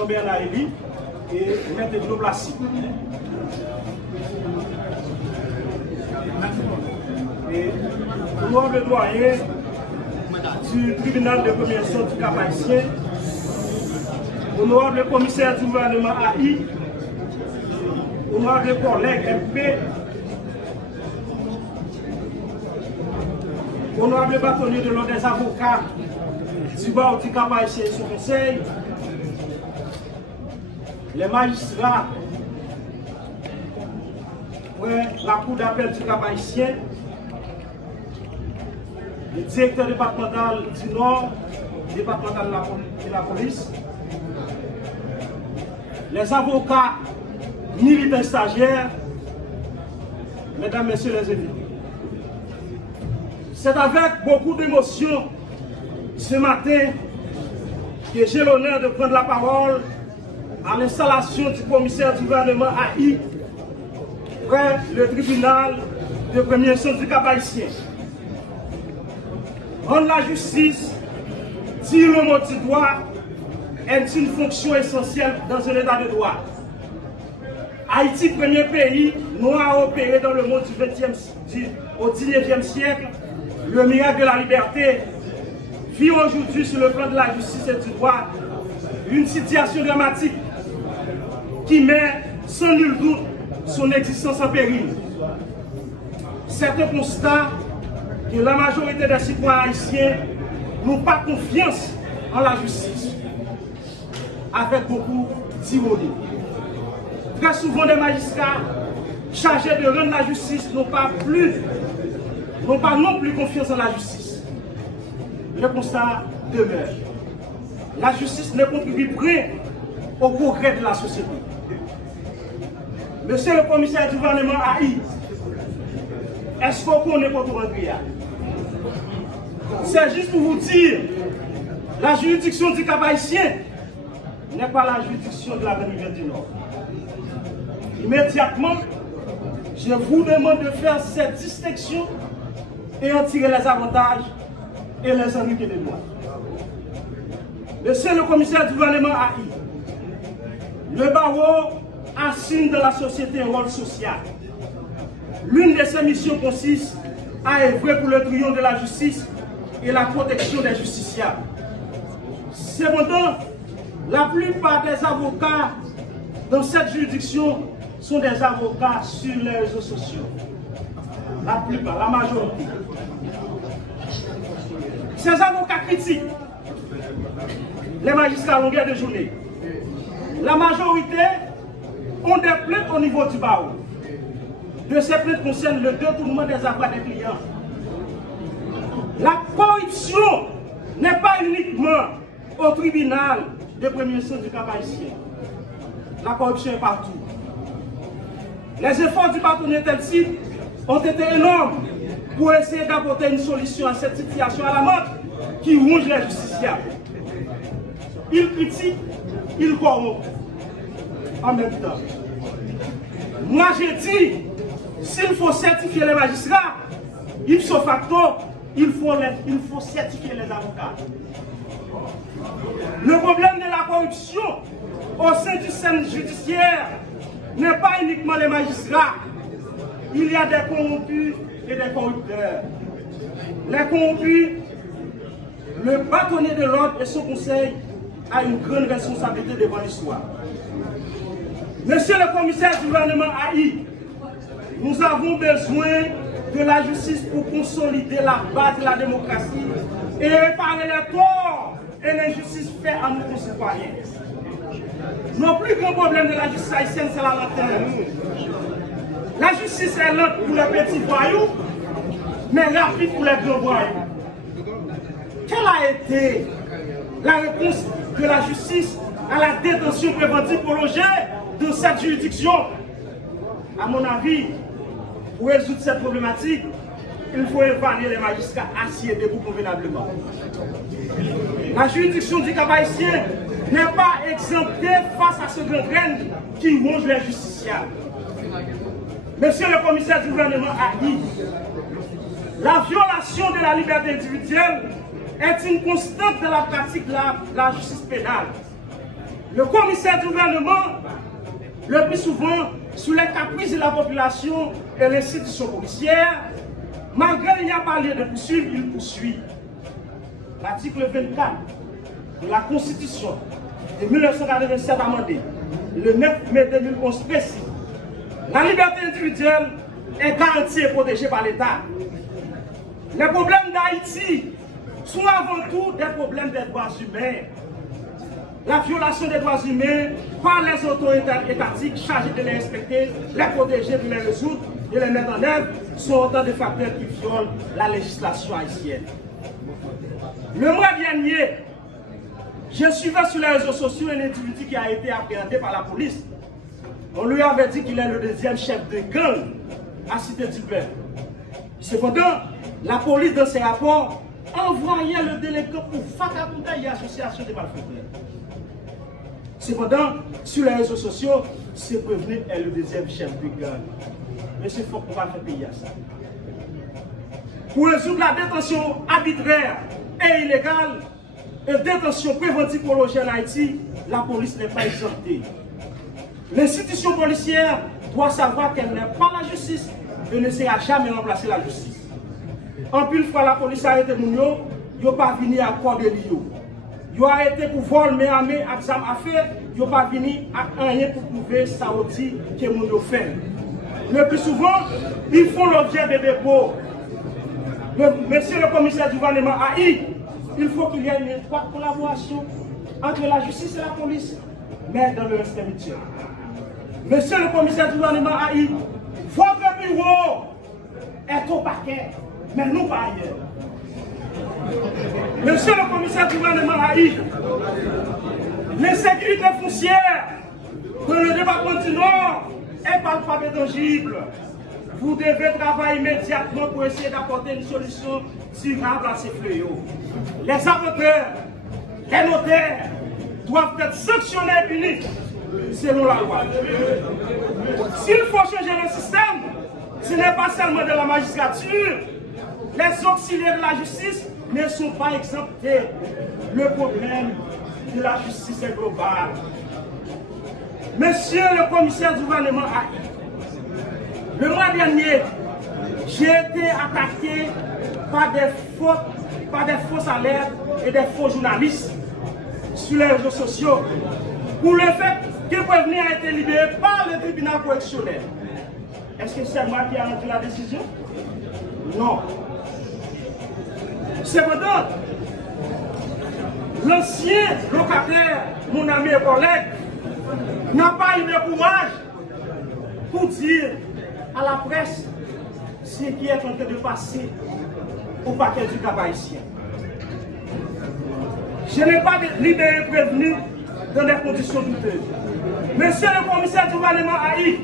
Jean-Bernard Elie et M. Edlo Placide. Et honorable doyen du tribunal de première instance du Cap-Haïtien, honorable commissaire du gouvernement AI, honorable collègue MP, honorable bâtonnier de l'ordre des avocats du barreau du Cap-Haïtien et son conseil, les magistrats, la cour d'appel du Cap-Haïtien, le directeur départemental du Nord, départemental de la police, les avocats militaires stagiaires, mesdames, messieurs les invités. C'est avec beaucoup d'émotion ce matin que j'ai l'honneur de prendre la parole à l'installation du commissaire du gouvernement AI près le tribunal de première instance du Cap-Haïtien. Rendre la justice, dire le mot du droit, est une fonction essentielle dans un état de droit. Haïti, premier pays noir à opérer dans le monde au 19e siècle, le miracle de la liberté, vit aujourd'hui sur le plan de la justice et du droit une situation dramatique qui met sans nul doute son existence en péril. C'est un constat que la majorité des citoyens haïtiens n'ont pas confiance en la justice, avec beaucoup d'ironie. Très souvent, des magistrats chargés de rendre la justice n'ont pas non plus confiance en la justice. Le constat demeure. La justice ne contribue plus au progrès de la société. Monsieur le commissaire du gouvernement AI, est-ce qu'on connaît votre Andrea? C'est juste pour vous dire, la juridiction du Cap-Haïtien n'est pas la juridiction de la République du Nord. Immédiatement, je vous demande de faire cette distinction et en tirer les avantages et les ennuis de moi. Monsieur le commissaire du gouvernement AI, le barreau assigne dans la société un rôle social. L'une de ses missions consiste à œuvrer pour le triomphe de la justice et la protection des justiciables. Cependant, la plupart des avocats dans cette juridiction sont des avocats sur les réseaux sociaux. La plupart, la majorité. Ces avocats critiquent les magistrats à longueur de journée. La majorité ont des plaintes au niveau du barreau. De ces plaintes concernent le détournement des avoirs des clients. La corruption n'est pas uniquement au tribunal de première instance du Cap-Haïtien. La corruption est partout. Les efforts du bâtonnier Telcid ont été énormes pour essayer d'apporter une solution à cette situation alarmante qui ronge les justiciables. Ils critiquent, ils corrompent en même temps. Moi j'ai dit, s'il faut certifier les magistrats, ipso facto, il faut certifier les avocats. Le problème de la corruption au sein du système judiciaire n'est pas uniquement les magistrats. Il y a des corrompus et des corrupteurs. Les corrompus, le bâtonnier de l'ordre et son conseil a une grande responsabilité devant l'histoire. Monsieur le commissaire du gouvernement AI, nous avons besoin de la justice pour consolider la base de la démocratie et réparer les torts et l'injustice faite à nos concitoyens. Nos plus grands problèmes de la justice haïtienne, c'est la lenteur. La justice est lente pour les petits voyous, mais rapide pour les grands voyous. Quelle a été la réponse de la justice à la détention préventive prolongée de cette juridiction? À mon avis, pour résoudre cette problématique, il faut évaluer les magistrats assis et debout convenablement. La juridiction du Cap-Haïtien n'est pas exemptée face à ce gangrène qui ronge les justiciables. Monsieur le commissaire du gouvernement AI, la violation de la liberté individuelle est une constante de la pratique de la justice pénale. le commissaire du gouvernement, le plus souvent, sous les caprices de la population et l'institution policière, malgré qu'il n'y a pas lieu de poursuivre, il poursuit. L'article 24 de la Constitution de 1987 amendée, le 9 mai 2011 précis, la liberté individuelle est garantie et protégée par l'État. Les problèmes d'Haïti sont avant tout des problèmes des droits humains. La violation des droits humains par les autorités étatiques chargées de les respecter, les protéger, de les résoudre et les mettre en œuvre sont autant de facteurs qui violent la législation haïtienne. Le mois dernier, je suivais sur les réseaux sociaux un individu qui a été appréhendé par la police. On lui avait dit qu'il est le deuxième chef de gang à Cité-du-Peuple. Cependant, la police, dans ses rapports, envoyait le délinquant pour vagabondage et association de malfaiteurs. Cependant, sur les réseaux sociaux, ce prévenu est le deuxième chef de gang. Monsieur Fok, on va faire payer à ça. Pour résoudre la détention arbitraire et illégale et détention préventive prolongée en Haïti, la police n'est pas exemptée. L'institution policière doit savoir qu'elle n'est pas la justice et ne sera jamais remplacer la justice. En plus, fois la police a arrêté Mounio, il n'a pas venu à quoi de l'IO. Il a arrêté pour vol, mais à main, à faire, il n'a pas venu à rien pour prouver ça aussi que Mounio fait. Le plus souvent, ils font l'objet de dépôts. Monsieur le commissaire du gouvernement AI, il faut qu'il y ait une étroite collaboration entre la justice et la police, mais dans le respect mutuel. Monsieur le commissaire du gouvernement AI, votre bureau est au paquet, mais nous pas ailleurs. Monsieur le commissaire du gouvernement AI, l'insécurité foncière dans le département du Nord est palpable et tangible. Vous devez travailler immédiatement pour essayer d'apporter une solution durable à ces fléaux. Les avocats, les notaires doivent être sanctionnés et punis selon la loi. S'il faut changer le système, ce n'est pas seulement de la magistrature. Les auxiliaires de la justice ne sont pas exemptés. Le problème de la justice est global. Monsieur le commissaire du gouvernement AI, le mois dernier, j'ai été attaqué par des fausses alertes et des faux journalistes sur les réseaux sociaux pour le fait que le prévenu a été libéré par le tribunal correctionnel. Est-ce que c'est moi qui ai rendu la décision? Non. Cependant, l'ancien locataire, mon ami et collègue, n'a pas eu de courage pour dire à la presse ce qui est en train de passer au paquet du Cap haïtien. Je n'ai pas libéré prévenu dans des conditions douteuses. Monsieur le commissaire du gouvernement AI,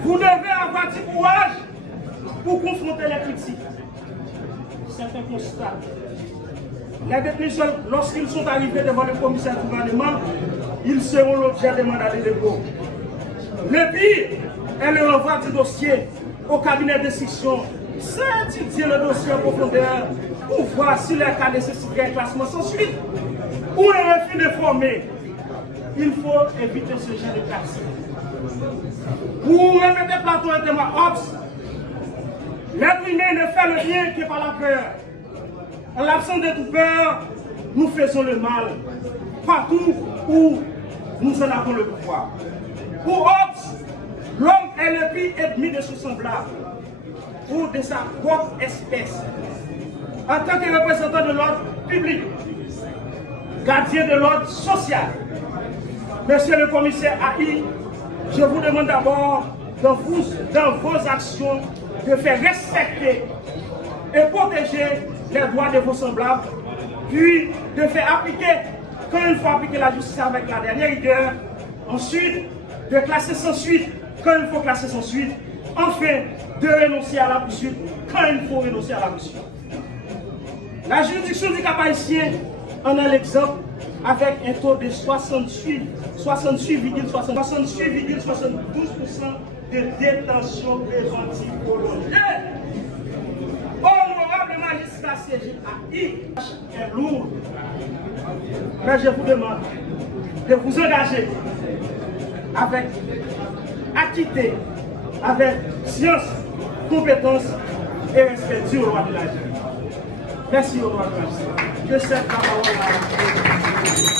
vous devez avoir du courage pour confronter les critiques. C'est un constat. Les détenus, lorsqu'ils sont arrivés devant le commissaire du gouvernement, ils seront l'objet de mandats de dépôt. Le pire est le renvoi du dossier au cabinet d'instruction sans étudier le dossier en profondeur pour voir si le cas nécessiterait un classement sans suite ou un refus de former. Il faut éviter ce genre de pratique. Pour répéter Platon et Thomas Hobbes, l'être humain ne fait le bien que par la peur. En l'absence de toute peur, nous faisons le mal partout où nous en avons le pouvoir. Pour Hobbes, l'homme est le pire ennemi de son semblable ou de sa propre espèce. En tant que représentant de l'ordre public, gardien de l'ordre social, monsieur le commissaire AI, je vous demande d'abord dans vos actions de faire respecter et protéger les droits de vos semblables, puis de faire appliquer, quand il faut appliquer la justice avec la dernière rigueur, ensuite de classer sans suite quand il faut classer sans suite, enfin de renoncer à la poursuite quand il faut renoncer à la poursuite. La juridiction du Cap haïtien en est l'exemple avec un taux de 68,72% de détention préventive prolongée. Honorable magistrat CGAI est lourd. Mais je vous demande de vous engager avec acquitté, avec science, compétence et respect du roi de la vie. Merci au roi de la vie. Je sais la parole à